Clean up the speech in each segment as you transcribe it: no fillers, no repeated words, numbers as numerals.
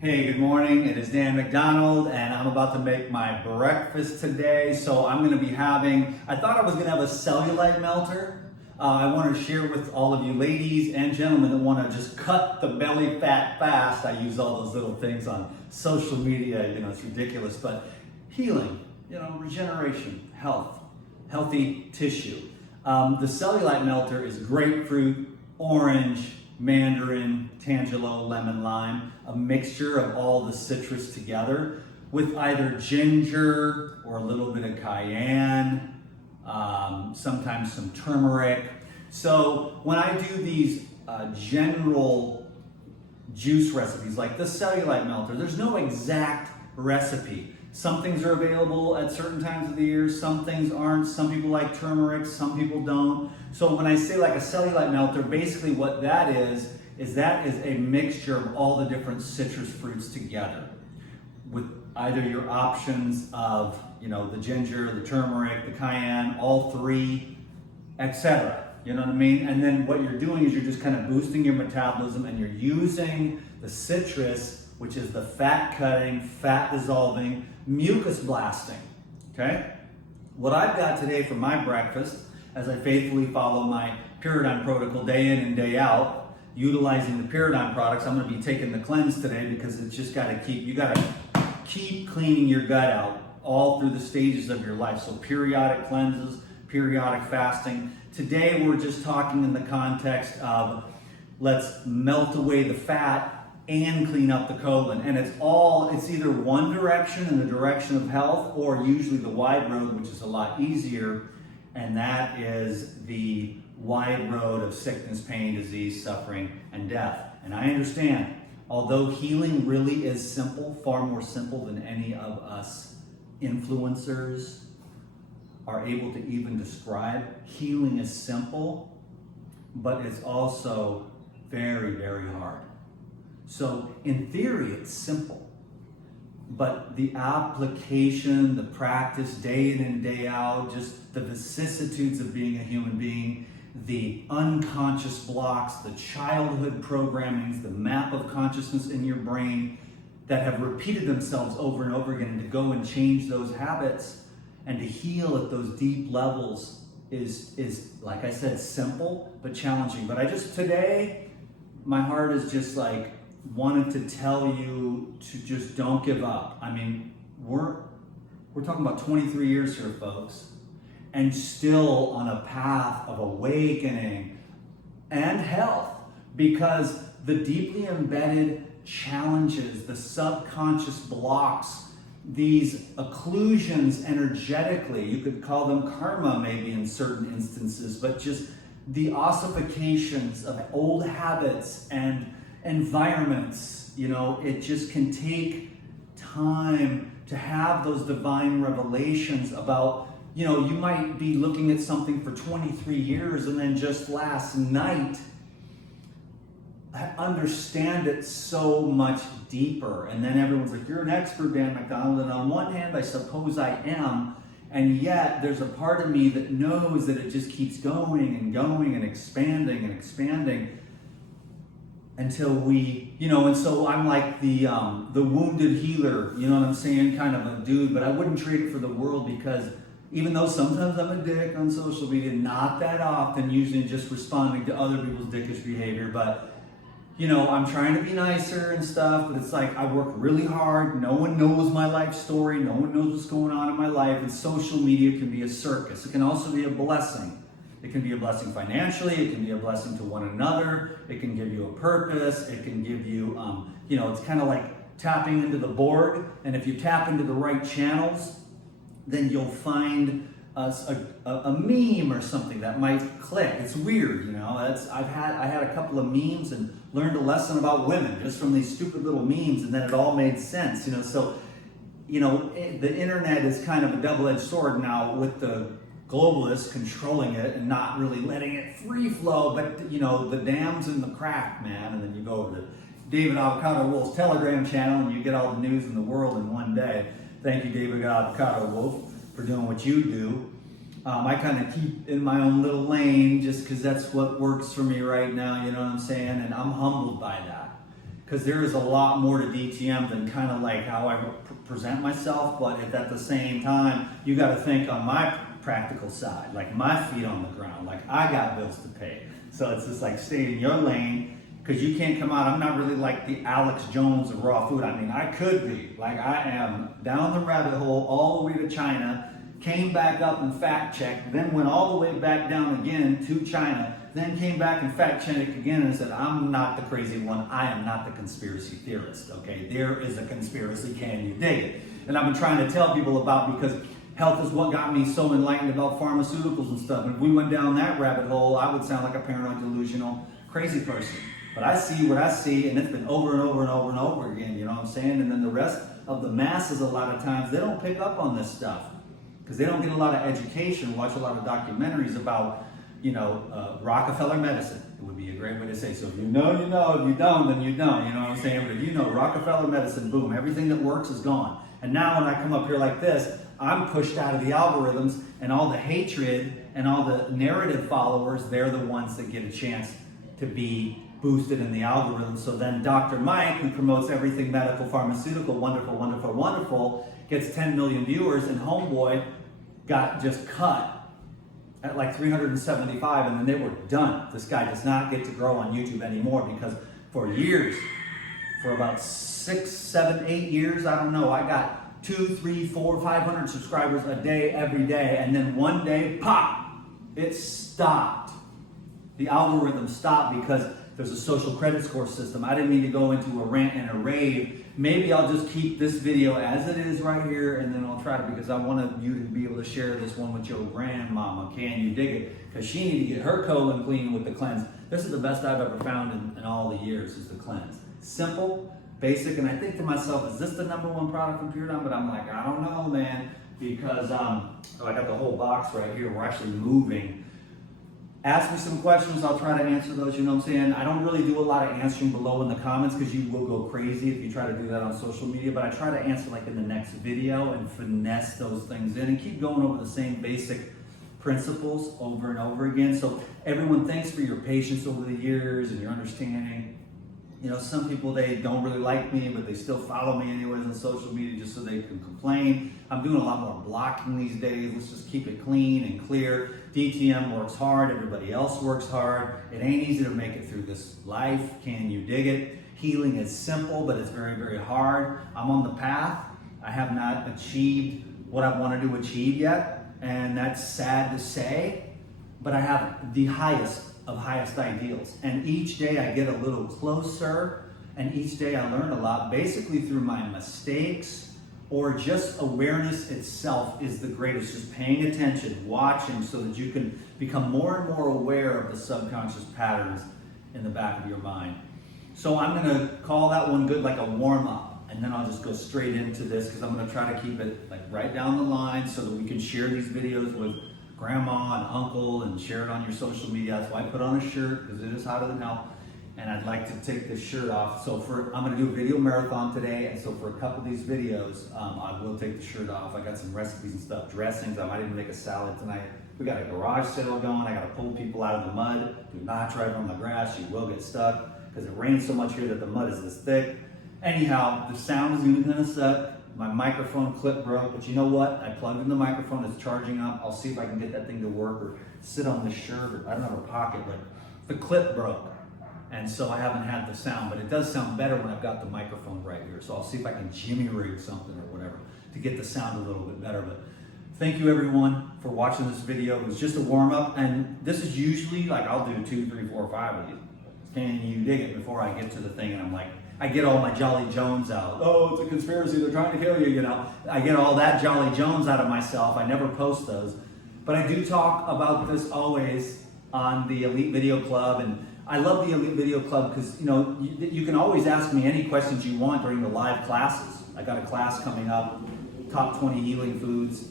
Hey, good morning. It is Dan McDonald, and I'm about to make my breakfast today. So I'm going to be having, I thought I was going to have a cellulite melter. I want to share with all of you ladies and gentlemen that want to just cut the belly fat fast. I use all those little things on social media, it's ridiculous, but healing, regeneration, health, healthy tissue. The cellulite melter is grapefruit, orange, mandarin, tangelo, lemon, lime, a mixture of all the citrus together with either ginger or a little bit of cayenne, sometimes some turmeric. So when I do these general juice recipes like the cellulite melter, there's no exact recipe. Some things are available at certain times of the year, some things aren't. Some people like turmeric, some people don't. So when I say like a cellulite melter, basically what that is that is a mixture of all the different citrus fruits together with either your options of, the ginger, the turmeric, the cayenne, all three, etc. You know what I mean? And then what you're doing is you're just kind of boosting your metabolism, and you're using the citrus, which is the fat cutting, fat dissolving, mucus blasting, okay? What I've got today for my breakfast, as I faithfully follow my Pyridine protocol day in and day out, utilizing the Pyridine products, I'm gonna be taking the cleanse today because it's just you gotta keep cleaning your gut out all through the stages of your life. So periodic cleanses, periodic fasting. Today we're just talking in the context of let's melt away the fat and clean up the colon. And it's either one direction in the direction of health, or usually the wide road, which is a lot easier, and that is the wide road of sickness, pain, disease, suffering, and death. And I understand, although healing really is simple, far more simple than any of us influencers are able to even describe. Healing is simple, but it's also very, very hard. So in theory, it's simple, but the application, the practice day in and day out, just the vicissitudes of being a human being, the unconscious blocks, the childhood programmings, the map of consciousness in your brain that have repeated themselves over and over again, and to go and change those habits and to heal at those deep levels is like I said, simple but challenging. But today, my heart is just like, wanted to tell you to just don't give up. I mean, we're talking about 23 years here, folks, and still on a path of awakening and health, because the deeply embedded challenges, the subconscious blocks, these occlusions energetically, you could call them karma maybe in certain instances, but just the ossifications of old habits and environments, it just can take time to have those divine revelations about, you might be looking at something for 23 years and then just last night understand it so much deeper. And then everyone's like, you're an expert, Dan McDonald. And on one hand, I suppose I am. And yet there's a part of me that knows that it just keeps going and going and expanding until we, and so I'm like the wounded healer, you know what I'm saying, kind of a dude, but I wouldn't trade it for the world, because even though sometimes I'm a dick on social media, not that often, usually just responding to other people's dickish behavior, but I'm trying to be nicer and stuff, but it's like I work really hard. No one knows my life story. No one knows what's going on in my life, and social media can be a circus. It can also be a blessing. It can be a blessing financially. It can be a blessing to one another. It can give you a purpose. It can give you, it's kind of like tapping into the Borg. And if you tap into the right channels, then you'll find a meme or something that might click. It's weird, I had a couple of memes and learned a lesson about women just from these stupid little memes, and then it all made sense, So, the internet is kind of a double-edged sword now, with the globalists controlling it and not really letting it free flow, but the dam's in the crack, man. And then you go over to David Avocado Wolf's Telegram channel and you get all the news in the world in one day. Thank you, David Avocado Wolf, for doing what you do. I kind of keep in my own little lane just because that's what works for me right now, you know what I'm saying? And I'm humbled by that. because there is a lot more to DTM than kind of like how I present myself, but at the same time, you got to think on my practical side, like my feet on the ground, like I got bills to pay. So it's just like stay in your lane, because you can't come out. I'm not really like the Alex Jones of raw food. I mean, I could be. Like I am down the rabbit hole all the way to China, came back up and fact checked, then went all the way back down again to China, then came back and fact checked again and said, I'm not the crazy one. I am not the conspiracy theorist, okay? There is a conspiracy, can you dig it? And I've been trying to tell people about, because health is what got me so enlightened about pharmaceuticals and stuff. And if we went down that rabbit hole, I would sound like a paranoid, delusional, crazy person. But I see what I see, and it's been over and over and over and over again, you know what I'm saying? And then the rest of the masses, a lot of times, they don't pick up on this stuff because they don't get a lot of education, watch a lot of documentaries about, you know, Rockefeller medicine. It would be a great way to say, so if you know, you know, if you don't, then you don't, you know what I'm saying? But if you know Rockefeller medicine, boom, everything that works is gone. And now when I come up here like this, I'm pushed out of the algorithms, and all the hatred and all the narrative followers, they're the ones that get a chance to be boosted in the algorithm. So then Dr. Mike, who promotes everything medical, pharmaceutical, wonderful, wonderful, wonderful, gets 10 million viewers, and Homeboy got just cut at like 375, and then they were done. This guy does not get to grow on YouTube anymore, because for years, for about 6, 7, 8 years, I don't know, I got 2, 3, 4, 500 subscribers a day, every day, and then one day, pop, it stopped. The algorithm stopped because there's a social credit score system. I didn't mean to go into a rant and a rave. Maybe I'll just keep this video as it is right here, and then I'll try to, because I want you to be able to share this one with your grandmama. Can you dig it? Because she need to get her colon clean with the cleanse. This is the best I've ever found in all the years, is the cleanse. Simple, basic, and I think to myself, is this the #1 product from Pure Dime? But I'm like, I don't know, man, because I got the whole box right here. We're actually moving. Ask me some questions, I'll try to answer those, you know what I'm saying? I don't really do a lot of answering below in the comments, because you will go crazy if you try to do that on social media, but I try to answer like in the next video and finesse those things in and keep going over the same basic principles over and over again. So everyone, thanks for your patience over the years and your understanding. You know, some people, they don't really like me, but they still follow me anyways on social media just so they can complain. I'm doing a lot more blocking these days. Let's just keep it clean and clear. DTM works hard. Everybody else works hard. It ain't easy to make it through this life. Can you dig it? Healing is simple, but it's very, very hard. I'm on the path. I have not achieved what I wanted to achieve yet, and that's sad to say, but I have the highest of highest ideals. And each day I get a little closer, and each day I learn a lot, basically through my mistakes, or just awareness itself is the greatest. Just paying attention, watching, so that you can become more and more aware of the subconscious patterns in the back of your mind. So I'm gonna call that one good, like a warm up, and then I'll just go straight into this, because I'm gonna try to keep it like right down the line so that we can share these videos with grandma and uncle and share it on your social media. That's why I put on a shirt, because it is hotter than hell. And I'd like to take this shirt off. So I'm gonna do a video marathon today. And so for a couple of these videos, I will take the shirt off. I got some recipes and stuff, dressings. I might even make a salad tonight. We got a garage sale going. I gotta pull people out of the mud. Do not drive on the grass, you will get stuck, because it rains so much here that the mud is this thick. Anyhow, the sound is even gonna suck. My microphone clip broke, but you know what? I plugged in the microphone, it's charging up. I'll see if I can get that thing to work, or sit on the shirt, or I don't have a pocket, but the clip broke. And so I haven't had the sound, but it does sound better when I've got the microphone right here. So I'll see if I can jimmy rig something or whatever to get the sound a little bit better. But thank you everyone for watching this video. It was just a warm up, and this is usually like, I'll do 2, 3, 4, 5 of these. Can you dig it before I get to the thing, and I'm like, I get all my Jolly Jones out. Oh, it's a conspiracy, they're trying to kill you, you know. I get all that Jolly Jones out of myself. I never post those. But I do talk about this always on the Elite Video Club, and I love the Elite Video Club because, you know, you can always ask me any questions you want during the live classes. I got a class coming up, top 20 healing foods,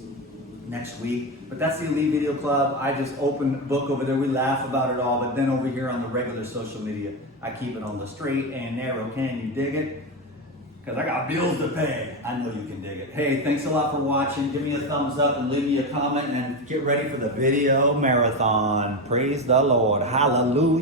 next week. But that's the Elite Video Club. I just open a book over there. We laugh about it all. But then over here on the regular social media, I keep it on the straight and narrow. Can you dig it? Because I got bills to pay. I know you can dig it. Hey, thanks a lot for watching. Give me a thumbs up and leave me a comment, and get ready for the video marathon. Praise the Lord. Hallelujah.